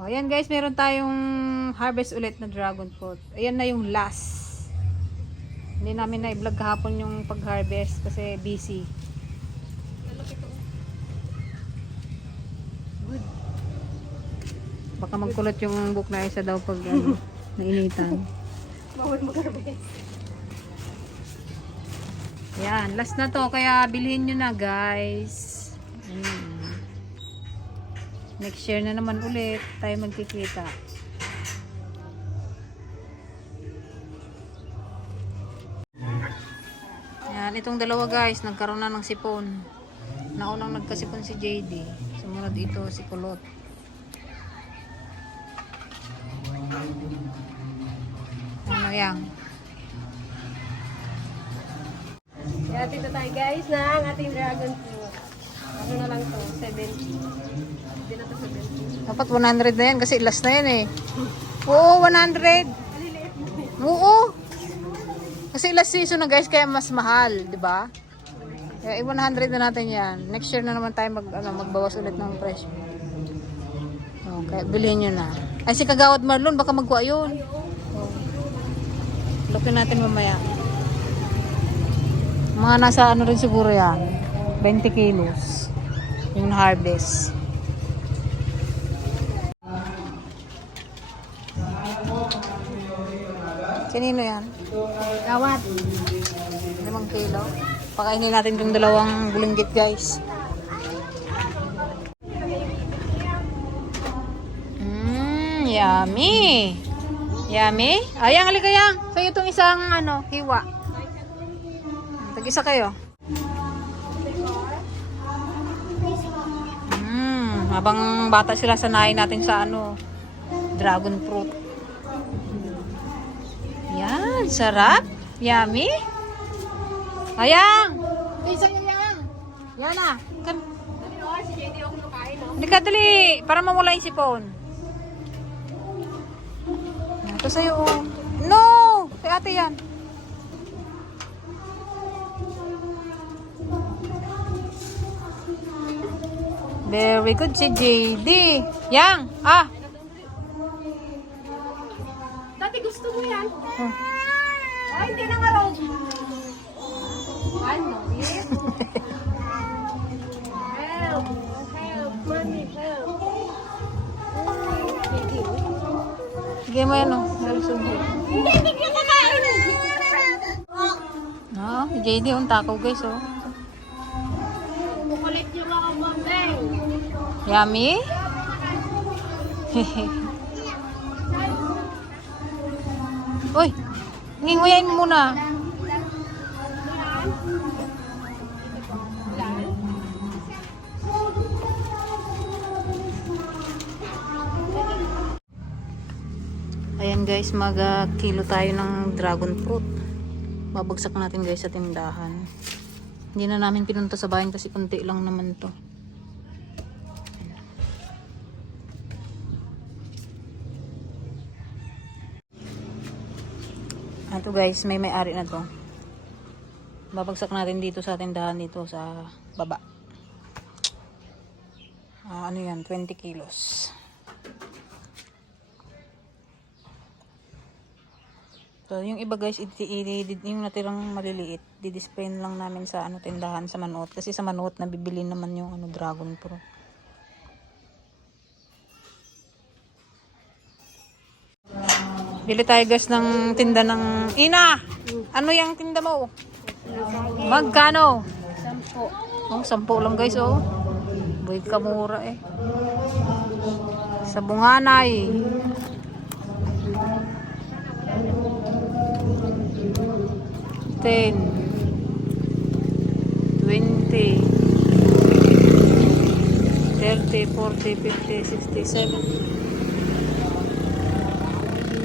Oh, ayan guys, meron tayong harvest ulit na dragon fruit. Ayan na yung last. Hindi namin na-vlog kahapon yung pag-harvest kasi busy. Good. Baka magkulot yung book na isa daw pag nainitan. Bawal mag-harvest. Yan, last na to. Kaya bilhin nyo na guys. Next year na naman ulit tayo magkikita. Yan, itong dalawa guys, nagkaroon na ng sipon. Naunang nagkasipon si JD. Sumunod ito si Kulot. Ano yan? Kaya dito tayo guys na ang ating dragon fruit. Ano na lang to? 70. Hindi na to 70. Dapat 100 na yan kasi last na yan eh. Oo, 100. Oo. Kasi last season na guys, kaya mas mahal, di ba? Kaya 100 na natin yan. Next year na naman tayo magbawas ulit ng presyo. Okay, bilhin nyo na. Ay, si Kagawad Marlon, baka magkuha yun. Lookin natin mamaya. Mga nasa ano rin siguro yan. 20 kilos. Yung harvest. Kanino yan? Gawat. 5 kilo. Pakainin natin yung dalawang bulinggit guys. Yummy. Yummy? Ayang, halika yang. Sa'yo itong isang hiwa. Tag-isa kayo. Habang bata sila, sanayin natin sa dragon fruit. Yan, sarap. Yummy. Ayang! Isa yang. Yan na. Si JD ako lukain, no? Hindi ka dali. Para mamula yung sipon. Ito sa'yo. No! Kay ate yan. Very good si JD. Yang! Dati gusto mo yan? Ay, hindi na nga raw. Ano? Help! Help! Money, help! Sige mo yan Hindi, hindi ka kakain! Si JD yung takaw guys Kukulit yung mga bombay. Yummy? Uy! Nginguyain mo muna. Ayan guys, mag-kilo tayo ng dragon fruit. Babagsak natin guys sa tindahan. Hindi na namin pinunta sa bayan kasi kunti lang naman to. Ito guys, may-ari na to. Babagsak natin dito sa tindahan dito sa baba. Ano yan? 20 kilos. So, yung iba guys, yung natirang maliliit, didisplay lang namin sa tindahan sa Manood. Kasi sa Manood, nabibili naman yung dragon fruit. Bili tayo guys ng tinda ng Ina! Ano yung tinda mo? Magkano? 10. 10 lang guys Boy kamura Sa Bunganay. $10, $20, $30, $40, $50, $60,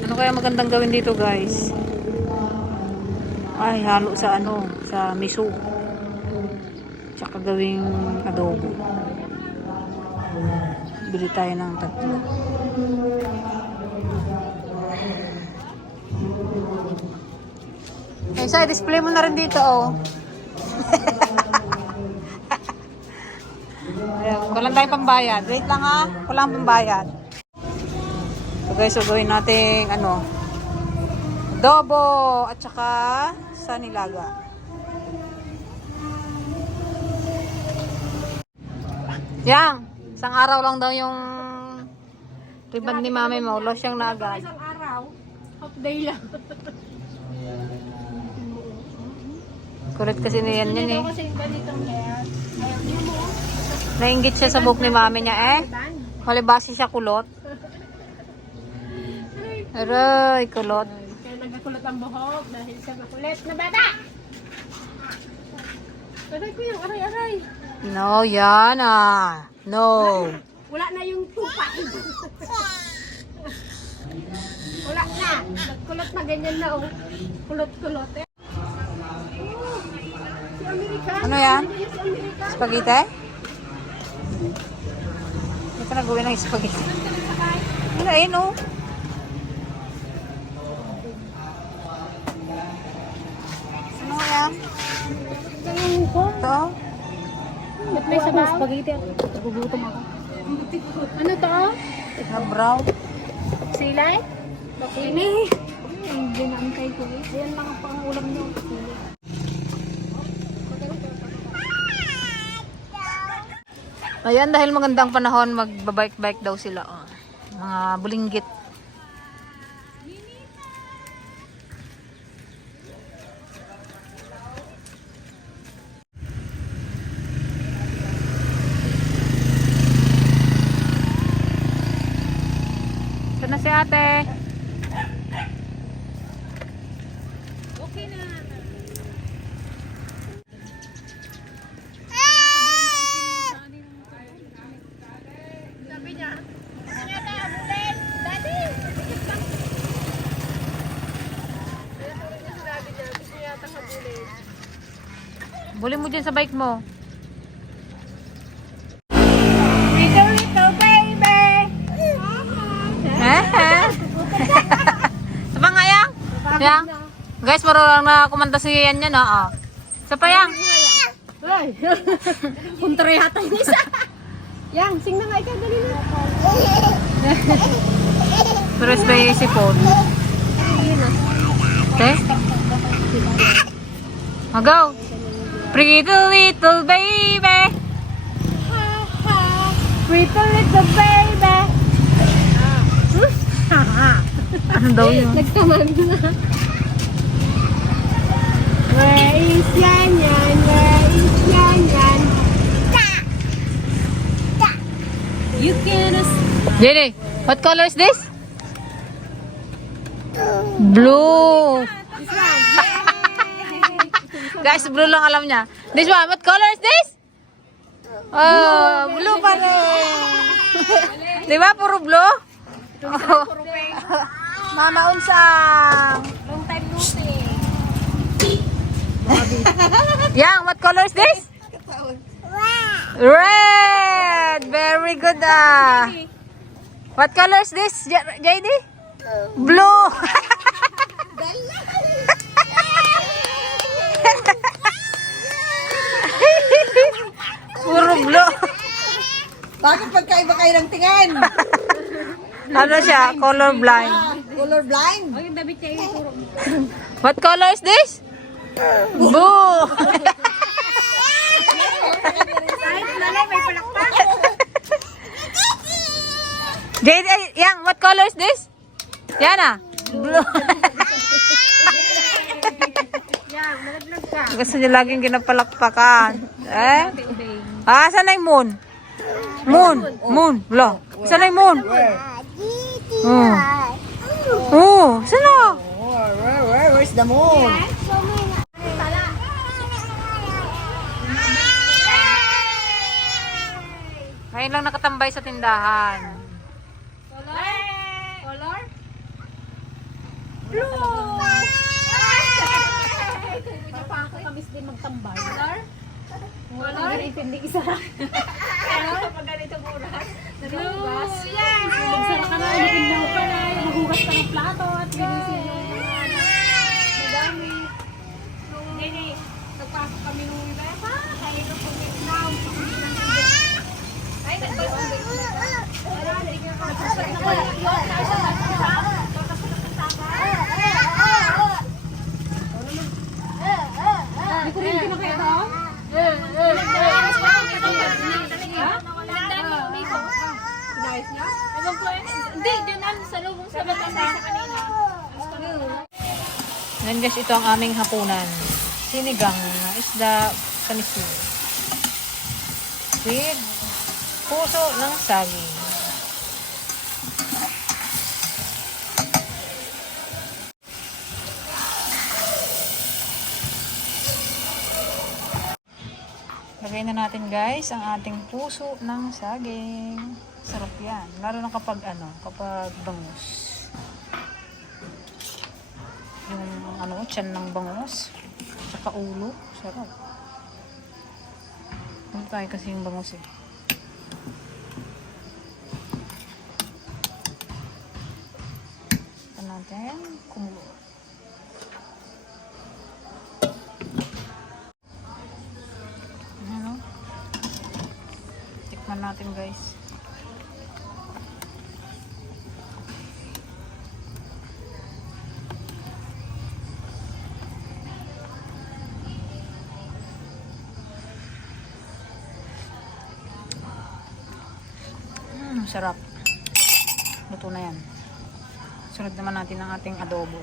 $70. Ano kaya magandang gawin dito guys? Ay, halo sa sa miso. Tsaka gawing adobo. Bili tayo ng 3. Eh, sa display mo na rin dito, oh. Ayan, kulang tayong pambayad. Wait lang ha, kulang pambayad. So guys, gawin natin, ano, adobo at saka sa nilaga. Yang, isang araw lang daw yung ribbon ni mami mo. Los siyang na agad. Isang araw, half day lang. Kulit kasi niyan yan eh. Kasi ganitong hair. Ayaw niyo mo. Nainggit siya sa buhok ni mami niya eh. Malibasi siya kulot. Aray, kulot. Kaya nagkakulot ang buhok dahil sa makulit na bata. Aray ko yung aray-aray. No, yan ah. No. Wala na yung tupa. Wala na. Nagkulot na ganyan na oh. Kulot-kulot eh. Si Amerika. Ano yan? Si Amerika. Spaghetti? Ito na gawin ng spaghetti. Ano eh, no? Ano yan? Ganyan ko. Ito? Ba't may sabaw? Spaghetti ako. Nagugutom ako. Ano to? Na brown? Silay? Bakini? Hindi na ang kay ko. Ayan lang ang pangulam nyo. Ayan, dahil magandang panahon, magbabike-bike daw sila. Oh. Mga bulinggit. Ito na si ate. Okay na. Sabi niya, gusto niya tayo abulin. Daddy! Sabi niya, gusto niya tayo abulin. Buli mo dyan sa bike mo. Little, little baby! Sapa nga yang? Yang? Guys, marunong na kumanta si Yan yan, oo. Sapa yang? Ay! Punta yata yung isa. Yang, sing na nga ikaw, dali na. Pero is may sipon. Okay? Go! Pretty little baby! Pretty little baby! Ano daw yun? Nagtamad na. Where is yan yan? Where is yan yan? You can Jenny, what color is this? Blue! Guys, blue lang alam niya. This one, what color is this? Oh, blue pa rin. Di ba, puro blue? Oh. Mama Unsang. long time no see. Yang, what color is this? Red! Very good ah. What color is this, JD? Blue! Puro blue. Bakit pagkaiba kayo ng tingin? Ano siya? Color blind. Color blind? Oh, yung damit niya yung turo. What color is this? Blue! Kahit nanay may palakpak. JD, Yang, what color is this? Yana? Blue. Yang, malaglag ka. Gusto niya laging ginapalakpakan. Eh? Ah, saan na yung moon? Moon. Moon. Lo. Saan na yung moon? Oh. Oh, saan na? Where's the moon? Ngayon lang nakatambay sa tindahan. Color? Blue! Nakakamiss din magtambay. Color? Color? Hindi isa. Color? Pag ganito buras. Blue! Yan! Magsara ka na, ilikin mo pa na. Maghugas ka ng plato at ginisin yung madami. Ngayon guys, ito ang aming hapunan. Sinigang na isda sa mismo. With puso ng saging. Lagay na natin guys ang ating puso ng saging. Sarap yan. Lalo na kapag kapag bangus. Yung tiyan ng bangus. Tsaka ulo. Sarap. Ano tayo kasi yung bangus eh. Ito natin. Kumulo. Tikman natin guys. Sarap. Luto na yan. Sunod naman natin ang ating adobo.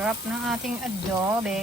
Sarap ng ating adobe.